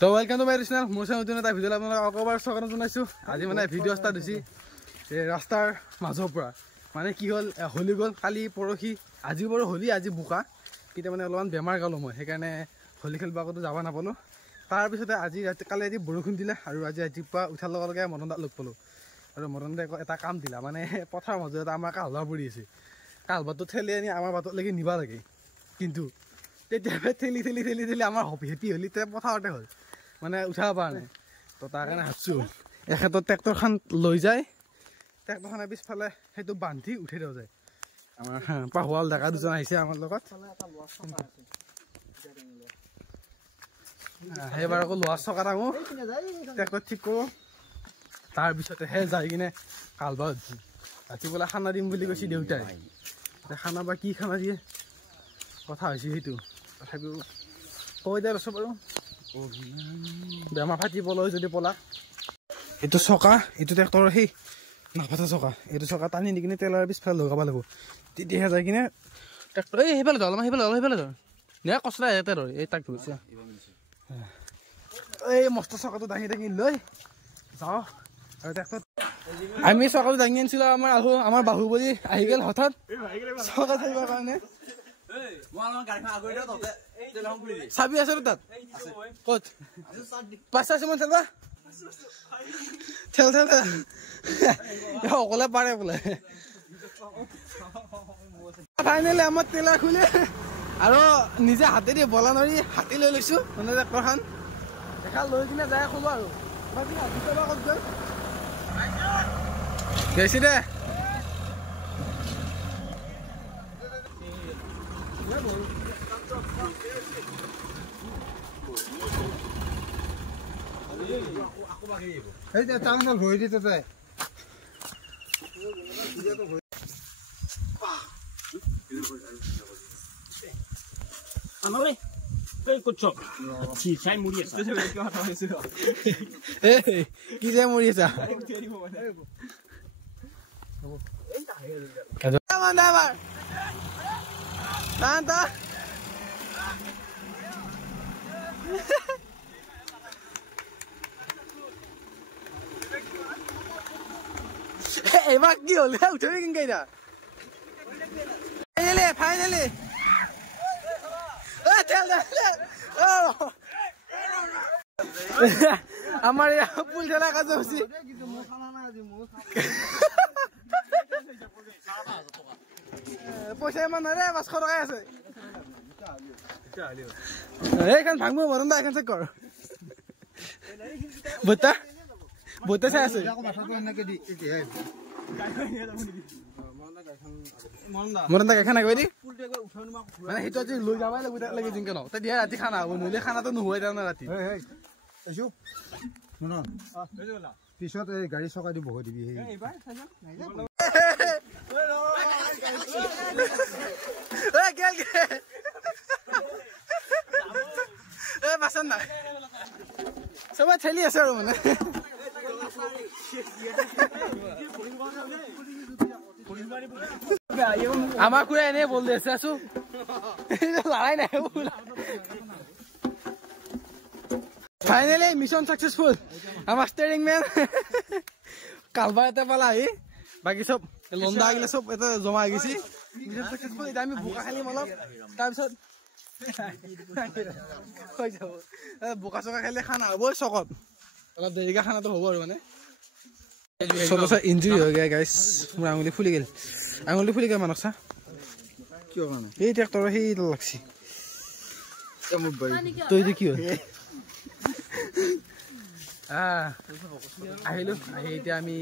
তো welcome to my channel মোৰ চেনেলত এটা ভিডিঅ' আপোনালোকক আকবাৰ স্বাগতম জনাইছোঁ। আজি মানে ভিডিঅ' ষ্টাৰ্ট হৈছে এই ৰাস্তাৰ মাজৰ পৰা। মানে কি হ'ল, হোলী গ'ল কালি পৰহি, আজি বাৰু হোলী, আজি বোকা। কিন্তু মানে অলপমান বেমাৰ গালোঁ মই, সেইকাৰণে হোলী খেলিব আগতো যাব নাপালোঁ। তাৰপিছতে কালি বৰষুণ দিলে আৰু আজি ৰাতিপুৱা উঠাৰ লগে লগে মদন দাক লগ পালোঁ। আৰু মদন দাই এটা কাম দিলা, মানে পথাৰৰ মাজত আমাৰ কালভাৰ পৰি আছে, কালভাৰটো ঠেলি আনি আমাৰ বাটলৈকে নিবা লাগে। কিন্তু তেতিয়াহ'লে ঠেলি ঠেলি ঠেলি ঠেলি আমাৰ হেপি হ'লি পথাৰতে হ'ল, মানে উঠাব পৰা নাই। তো তাৰ কাৰণে ভাবছোঁ এখেতৰ ট্ৰেক্টৰখন লৈ যায়, ট্ৰেক্টৰখনে পিছফালে সেইটো বান্ধি উঠাই দিয়া যায়। আমাৰ পাহোৱাল ডেকা দুজন আহিছে আমাৰ লগত, সেইবাৰ আকৌ লোহাৰ চকা ডাঙো ট্ৰেক্টৰ ঠিক কৰোঁ। তাৰপিছতেহে যাই কিনে কালভাৰ ৰাতিপুৱা খানা দিম বুলি কৈছে দেউতাই। খানা বা কি খানা দিয়ে কথা হৈছে সেইটো, তথাপিও কৈ দিয়া আছোঁ বাৰু। বেমাৰ ফাটি পলাই যদি পলা, এইটো চকা, এইটো ট্ৰেক্টৰৰ সেই নাফাটা চকা, এইটো চকা টানি দি কিনে তেলৰ পিছফালে লগাব লাগিব, তেতিয়াহে যাই কিনে ট্ৰেক্টৰ এই সেইফালে ধৰ, সেইফালে ধৰ নে কচৰা ইয়াতে ধৰ, এই তাক ধৰিছে। এই মস্ত চকাটো দাঙি দাঙি লৈ যাওঁ। আৰু ট্ৰেক্টৰ আমি চকাটো দাঙি আনিছিলোঁ, আমাৰ বাহুবলী আহি গ'ল হঠাৎ চকা থাকিবৰ কাৰণে। চাবি আছে তাত ক'ত পাঁচটা চিমান খেলবা খেল অকলে পাৰে বোলে। ফাইনেলি আমাৰ টেইলাৰ খুলে আৰু নিজে হাতেদি বলা নৰি হাতী লৈ লৈছোঁ, মানে ট্ৰেক্টৰখন দেখা লৈ কিনে যাই খোলো আৰু গৈছি দে। ভৰি দি তাতে কি যে মৰি আছা এইবাৰ কি হ'ল উঠে কিন্তু এতিয়া ফাইনেলি আমাৰ পুল ঠেলা কাজ হৈছে। পইচা ইমান নাই ৰে, 500 টকাই আছে। এইখন ভাঙব মদন দা, এখন চেক কৰ। বতা চাই আছে মদন দা গাড়ীখন আগবাই দি, মানে সেইটো আজি লৈ যাবাই লাগিব লাগি যেনকে ন, তেতিয়া ৰাতি খানা হ'ব, নহ'লে খানাটো নোহোৱাই তাৰমানে ৰাতি। পিছত এই গাড়ী চকা দি বহাই দিবি। বাচন নাই চবে ঠেলি আছে আৰু মানে আমাৰ খুৰা এনেই বল দি আছো লৰাই নাই। ফাইনেলি মিছন সাকসেসফুল, আমাৰ ষ্টেৰিং মেন কালভাৰ এটা পালা আহি, বাকী চব লণ্ডা গিলা চব এটা জমা হৈ গৈছে। মিছন সাকসেসফুল, এতিয়া আমি বোকা খালিম অলপ, তাৰপিছত বোকা চকা খালে খানা হ'ব চকত, অলপ দেৰিকে খানাটো হ'ব আৰু মানে ইঞ্জুৰি হৈ গ'ল গাইছ। মোৰ আঙুলি ফুলি গ'ল মানক চা কিয় কাৰণে, এই ট্ৰেক্টৰৰ সেই লাগছি। তই কি হ'ল আহিলো, আহি এতিয়া আমি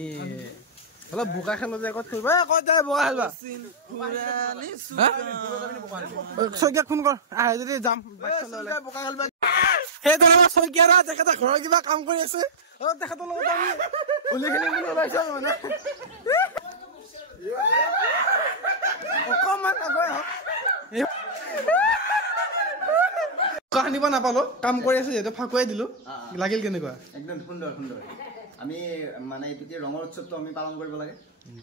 অলপ বোকা খেলো যে, ক'ত ফুৰিব ক'ত যায় বোকা খেলবা, শইকীয়াক ফোন কৰ আহে যদি যাম বোকা খেলবা। সেই ধৰণৰ শইকীয়াৰা তেখেতে ঘৰৰ কিবা কাম কৰি আছে, অলপ তেখেতৰ লগত আমি হোলী খেলিম বুলি ওলাইছো মানে। অকমান আনিব নাপালো, কাম কৰি আছো যিহেতু ফাকুৱাই দিলো। লাগিল কেনেকুৱা? একদম সুন্দৰ সুন্দৰ। আমি মানে এইটো ৰঙৰ উৎসৱটো আমি পালন কৰিব লাগে,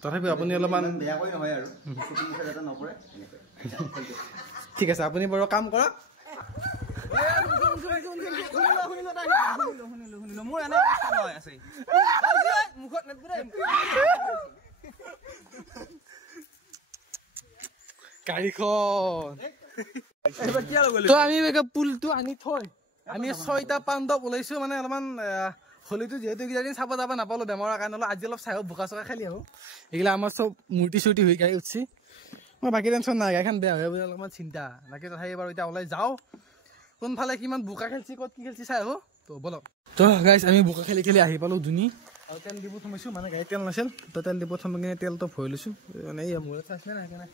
তথাপিও আপুনি অলপমান বেয়াকৈ নহয় আৰু যাতে নপৰে। ঠিক আছে, আপুনি বাৰু কাম কৰক। মোৰ এনে অৱস্থা নহয় আছে মুখত নেপুৰে গাড়ীখন তো আমি পুলটো আনি থৈ আমি 6টা পাণ্ডৱ ওলাইছো মানে অলপমান হোলীটো যিহেতু এইকেইদিন চাব যাব নাপালো বেমাৰৰ কাৰণে অলপ আজি অলপ চাই বোকা চকা খেলি আহো এইগিলা আমাৰ চব মূৰ্তি চূৰ্তি হৈ গাড়ী উঠছি মই বাকী টেনশ্যন নাই গাড়ীখন বেয়া হয় বুলি অলপমান চিন্তা বাকী তথাপি বাৰু এতিয়া ওলাই যাওঁ কোনফালে কিমান বোকা খেলছি ক'ত কি খেলছি চাই আহো তো বলক তো গাইছ আমি বোকা খেলি খেলি আহি পালোঁ ধুনী আৰু তেল ডিপুত সোমাইছোঁ মানে গাড়ীত তেল নাছিল তো তেল ডিপুত সোমাই কিনে তেলটো ভৰাই লৈছোঁ মানে এই মূৰত চাইছিলে নাই সেইকাৰণে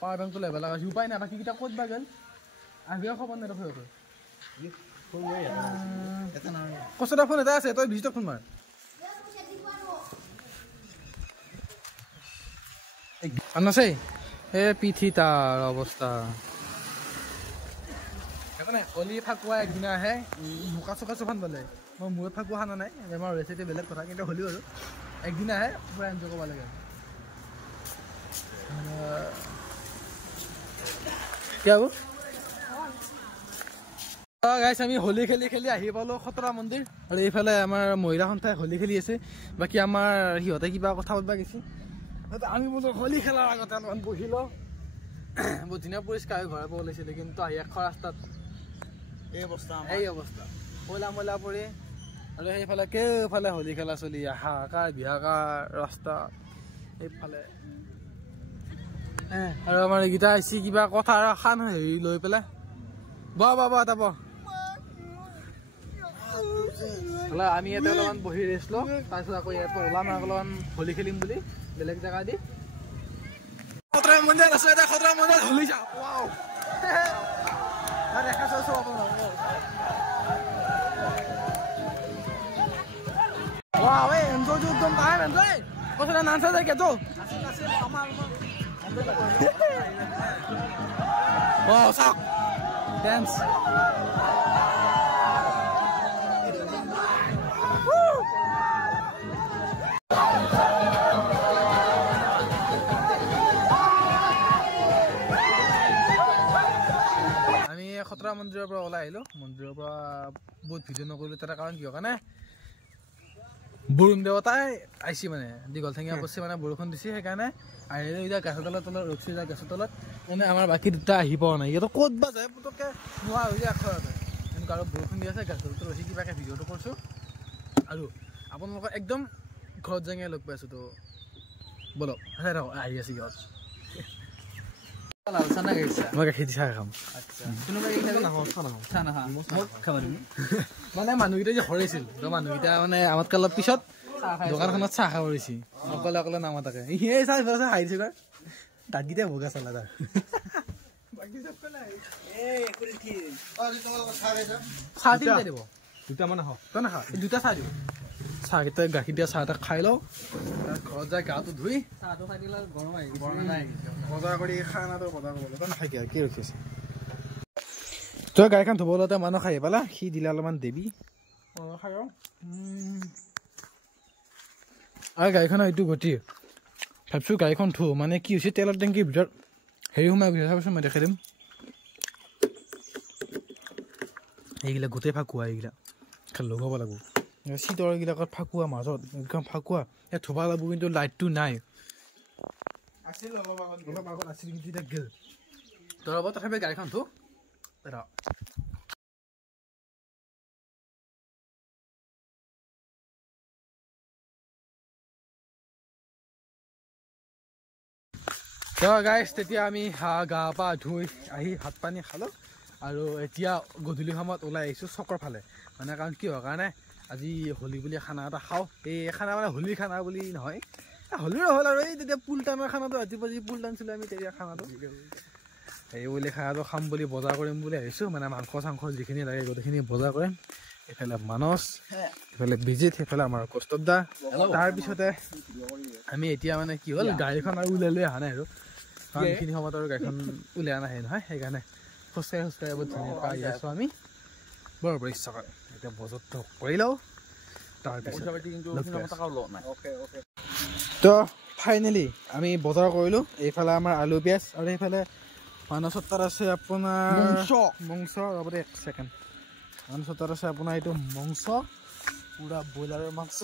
পাৱাৰ বেংকটো লৈ পেলাই গৈছোঁ উপায় নাই বাকীকেইটা ক'ত বা গ'ল আহিও খবৰ নেদেখোঁ কচুটা ফোন এটা আছে তই ভিজিটক ফোন মাৰ আনাছে এই পিঠি তাৰ অৱস্থা সেইকাৰণে হলি ফাকুৱা একদিনা আহে বোকা চোকা চোফান পালে মই মূৰত ফাকুৱা খানা নাই বেমাৰ হৈছে এতিয়া বেলেগ কথা কিন্তু হ'লেও আৰু একদিন আহে পূৰা এনজয় কৰিব লাগে কি হ'ব গাইছ আমি হোলী খেলি খেলি আহি পালোঁ খতৰা মন্দিৰ আৰু এইফালে আমাৰ মহিলা সন্থাই হোলী খেলি আছে বাকী আমাৰ সিহঁতে কিবা কথা পাতিব গৈছে আমি বোলো হোলী খেলাৰ আগতে অলপমান বহি লওঁ বহুত ধুনীয়া পৰিষ্কাৰ হৈ ঘৰৰ পৰা ওলাইছিলে কিন্তু আহি এশ ৰাস্তাত এই অৱস্থা কয়লা ময়লা পৰি আৰু সেইফালে কেইফালে হোলী খেলা চলি হাহাকাৰ বিহাকাৰ ৰাস্তা এইফালে আৰু আমাৰ এইকেইটা আহিছে কিবা কথা খান হেৰি লৈ পেলাই বা এটা আমি ইয়াতে অলপমান বহি ৰেষ্ট লওঁ তাৰপিছত আকৌ ইয়াৰ পৰা ওলাম অলপমান হোলী খেলিম বুলি বেলেগ জেগা দি খতৰা মন্দিৰ আছে এতিয়া খতৰা মন্দিৰ হোলী যাওঁ দেখা চাইছো wow enjoy jo dom time enjoy kok sudah nanti lagi gitu wow sak dance আমি খতৰা মন্দিৰৰ পৰা ওলাই আহিলো মন্দিৰৰ পৰা বহুত ভিডিঅ' নকৰিলো তাৰ কাৰণ কিয় কাৰণে বৰুণ দেৱতাই আহিছে মানে দীঘল ঠেঙীয়া বস্তু মানে বৰষুণ দিছে সেইকাৰণে আহিলে এতিয়া গাছৰ তলত ৰখি যায় গাছৰ তলত মানে আমাৰ বাকী দুটা আহি পোৱা নাই ইহঁতো ক'ত বা যায় পটককৈ নোহোৱা হৈ যায় আখৰতে কিন্তু আৰু বৰষুণ দি আছে গাছৰ তলত ৰখি কিবাকৈ ভিডিঅ'টো কৰিছোঁ আৰু আপোনালোকক একদম ঘৰত যাঙিয়ে লগ পাইছোঁ তো বলক আহি আছে ইহঁত মই গাখীৰ দি চাহ খাম মানে মানুহকেইটা যে হৰাইছিল তো মানুহকেইটা মানে আমাতকৈ অলপ পিছত দোকানখনত চাহ খাব পাৰিছে অকলে অকলে নামাতাকে সেই চাহ হাৰিছে গৈ দাঁতকেইটা ভগা চালা তাৰ চাহ তিনিটা দিব দুটামান আহক তই নাখা দুটা চাহ দিব চাহকেইটা গাখীৰ দিয়া চাহ এটা খাই লওঁ ঘৰত যাই গাটো ধুই চাহটো খাই দিলে গৰম আহি বজাৰ কৰি খানাটো বজাৰ কৰিবলৈ তই নাখাই কি ৰখি আছে তই গাড়ীখন ধুব লওঁতে মানুহ খাই পেলা সি দিলে অলপমান দেবি খাই আৰু গাড়ীখনৰ এইটো গতি ভাবিছোঁ গাড়ীখন ধুওঁ মানে কি হৈছে তেলৰ টেংকিৰ ভিতৰত হেৰি সোমাই গৈছে চাবচোন মই দেখাই দিম এইগিলা গোটেই ফাকুৱা এইগিলা লগাব লাগিব চিটৰ এইবিলাকত ফাকুৱা মাজত একদম ফাকুৱা ইয়াত ধুব লাগিব কিন্তু লাইটটো নাই অলপ আগত আছিল কিন্তু এতিয়া গেল তোৰ হ'ব তথাপি গাড়ীখন ধু গাইছ তেতিয়া আমি গা পা ধুই আহি ভাত পানী খালোঁ আৰু এতিয়া গধূলি সময়ত ওলাই আহিছোঁ চকৰ ফালে মানে কাৰণ কিহৰ কাৰণে আজি হোলী বুলি খানা এটা খাওঁ এই খানা মানে হোলীৰ খানা বুলি নহয় হোলীৰ হ'ল আৰু এই তেতিয়া পুল টাইমৰ খানাটো ৰাতিপুৱা যি পুল টাইমছিলোঁ আমি তেতিয়া খানাটো এই বুলি খানাটো খাম বুলি বজাৰ কৰিম বুলি আহিছোঁ মানে মাংস চাংস যিখিনি লাগে গোটেইখিনি বজাৰ কৰিম এইফালে মানস এইফালে বিজিত সেইফালে আমাৰ কৌস্তৱ দা তাৰপিছতে আমি এতিয়া মানে কি হ'ল গাড়ীখন আৰু উলিয়াই লৈ অহা নাই আৰু কাৰণ এইখিনি সময়ত আৰু গাড়ীখন উলিয়াই নাহে নহয় সেইকাৰণে খোজকাঢ়ি খোজকাঢ়ি বহুত ধুনীয়াকৈ আহি আছোঁ আমি বৰ বৰ ইচ্ছা কৰে এতিয়া বজাৰটো কৰি লওঁ তাৰপিছত তো ফাইনেলি আমি বজাৰ কৰিলোঁ এইফালে আমাৰ আলু পিঁয়াজ আৰু এইফালে মানসত তাত আছে আপোনাৰ মংস ৰ'বতে এক ছেকেণ্ড মানসত তাত আছে আপোনাৰ এইটো মংস পুৰা ব্ৰইলাৰৰ মাংস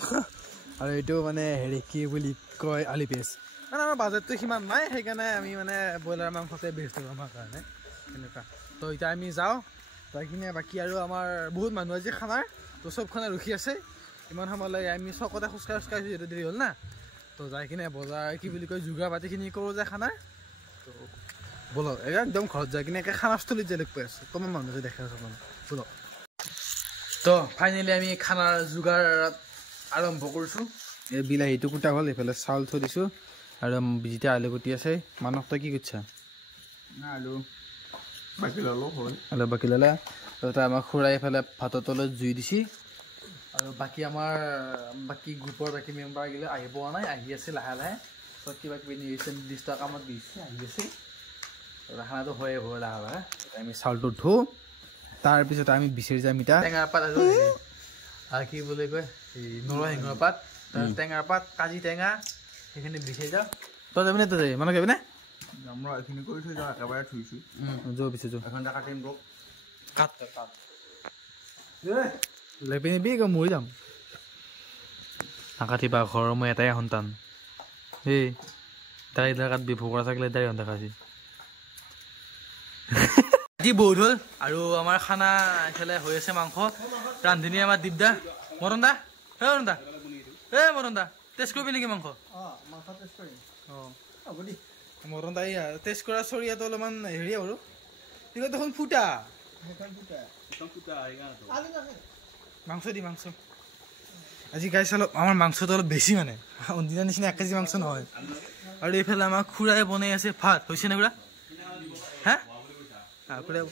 আৰু এইটো মানে হেৰি কি বুলি কয় আলি পেষ্ট মানে আমাৰ বাজেটটো সিমান নাই সেইকাৰণে আমি মানে ব্ৰইলাৰ মাংসতে বেষ্ট হ'ব আমাৰ কাৰণে এনেকুৱা তো এতিয়া আমি যাওঁ যাই কিনে বাকী আৰু আমাৰ বহুত মানুহ আজি খানাৰ তো চবখনে ৰখি আছে ইমান সময়লৈ আমি চকতে খোজকাঢ়ি যিহেতু দেৰি হ'ল না তো যাই কিনে বজাৰ কি বুলি কয় যোগাৰ পাতিখিনি কৰোঁ যে খানাৰ তো ব'লক একদম ঘৰত যাই কিনে একে খানাস্থলীত যে লগ পাই আছোঁ কমান মানুহ যে দেখা আছোঁ ব'লক তো ফাইনেলি আমি খানাৰ যোগাৰ আৰম্ভ কৰিছোঁ এই বিলাহীটো কুটা হ'ল এইফালে চাউল থৈ দিছোঁ আৰু বিজিতে আলু কুটি আছে মানস তই কি কৰিছা আলু বাকী ল'লোঁ হ'ল আলু বাকী ল'লে তাৰপিছত আমাৰ খুৰাই এইফালে ভাতৰ তলত জুই দিছে আৰু বাকী আমাৰ বাকী গ্ৰুপৰ বাকী মেম্বাৰগিলা আহি পোৱা নাই আহি আছে লাহে লাহে চব কিবা কিবি নিৰ্দিষ্ট কামত দিছে আহি আছে আৰু খানাটো হয়ে হ'ব লাহে লাহে আমি চাউলটো ধুওঁ তাৰপিছত আমি বিচাৰি যাম এতিয়া টেঙাৰ পাত আৰু কি বুলি কয় এই নৰসিংহৰ পাত টেঙাৰ পাত কাজি টেঙা সেইখিনি বিচাৰি যাওঁ তই যাবিনে তই যাবি মানে যাবিনে আমৰা এইখিনি কৰি থৈ যাওঁ একেবাৰে থৈছোঁ যোৱা পিছে যোৱা এখন কাটিম ৰখ কাট কাট লেপি নিবি মৰি যাম নাকাটিবা ঘৰৰ মই এটাই সন্তান এই দাড়ি কাটবি ভোকৰা থাকিলে দাড়ি দেখাইছি আজি বহুত হ'ল আৰু আমাৰ খানা এইফালে হৈ আছে মাংস ৰান্ধনী আমাৰ দীপদা মৰণ দা মৰণ দা টেষ্ট কৰিবি নেকি মাংস মৰণ দা টেষ্ট কৰা চৰিয়াটো অলপমান হেৰি বাৰু ঠিক দেখোন ফুটা মাংস দি মাংস আজি গাইছ অলপ আমাৰ মাংসটো অলপ বেছি মানে অন্দিনা নিচিনা 1 কেজি মাংস নহয় আৰু এইফালে আমাৰ খুৰাই বনাই আছে ভাত হৈছে নে খুৰা হা খুৰাই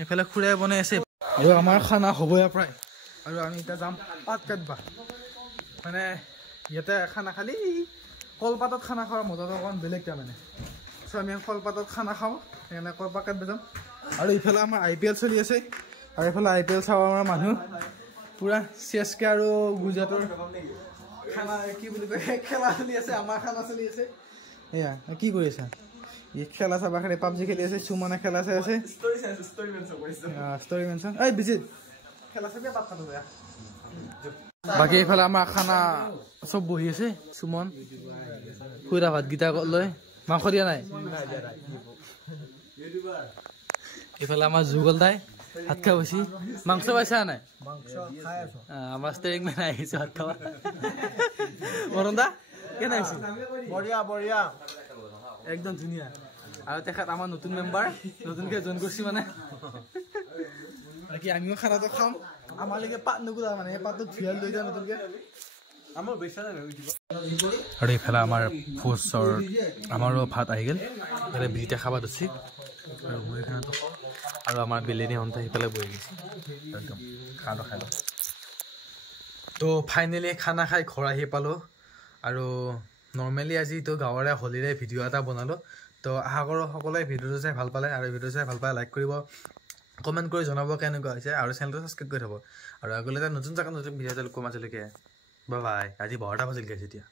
এইফালে খুৰাই বনাই আছে আৰু আমাৰ খানা হ'বই প্ৰায় আৰু আমি এতিয়া যাম পাত কাটবা মানে ইয়াতে খানা খালি কলপাতত খানা খোৱাৰ মজাটো অকণমান বেলেগ তাৰমানে চ' আমি কলপাতত খানা খাওঁ সেইকাৰণে কলপাত কাটব যাম আৰু ইফালে আমাৰ IPL চলি আছে আৰু এইফালে IPL চাব আমাৰ মানুহ পুৰা CSK আৰু গুজৰাটৰ খানা কি বুলি কয় খেলা চলি আছে আমাৰ খানা চলি আছে এয়া কি কৰি আছা এই খেলা চাবা খালি পাবজি খেলি আছে সুমনে খেলা চাই আছে ষ্টৰি মেনশ্যন এই বিজিত খেলা চাবি পাত কাটো বেয়া বাকী এইফালে আমাৰ খানা চব বহি আছে সুমন খুৰা ভাতকেইটা লৈ মাংস দিয়া নাই এইফালে আমাৰ যুগল দাই ভাত খাই বহি মাংস পাইছা নাই আমাৰ ষ্টেৰিং মেন আহিছে ভাত খাবা মৰণ দা কেনে আহিছে বঢ়িয়া বঢ়িয়া একদম ধুনীয়া আৰু তেখেত আমাৰ নতুন মেম্বাৰ নতুনকৈ জইন কৰিছে মানে বাকী আমিও খানাটো খাম আমালৈকে পাত নুগুলা মানে পাতটো ধুইয়াল লৈ যাওঁ নতুনকৈ আমাৰ বেচা নাই আৰু এইফালে আমাৰ ভোজৰ আমাৰো ভাত আহি গ'ল এইফালে বিজিতে খাব ধৰিছে আৰু মই খানাটো আৰু আমাৰ বেলেনি সন্থা সিফালে বহি গৈছে একদম খানাটো খাই লওঁ তো ফাইনেলি খানা খাই ঘৰ আহি পালোঁ আৰু নৰ্মেলি আজি তো গাঁৱৰে হোলীৰে ভিডিঅ' এটা বনালোঁ তো আশা কৰোঁ সকলোৱে ভিডিঅ'টো চাই ভাল পালে আৰু ভিডিঅ' চাই ভাল পালে লাইক কৰিব কমেণ্ট কৰি জনাব কেনেকুৱা হৈছে আৰু চেনেলটো ছাবস্ক্ৰাইব কৰি থ'ব আৰু আগলৈ এটা নতুন জেগাত নতুন ভিডিঅ' এটা কম আজিলৈকে বাই বাই আজি 12টা বাজিল গাইছে এতিয়া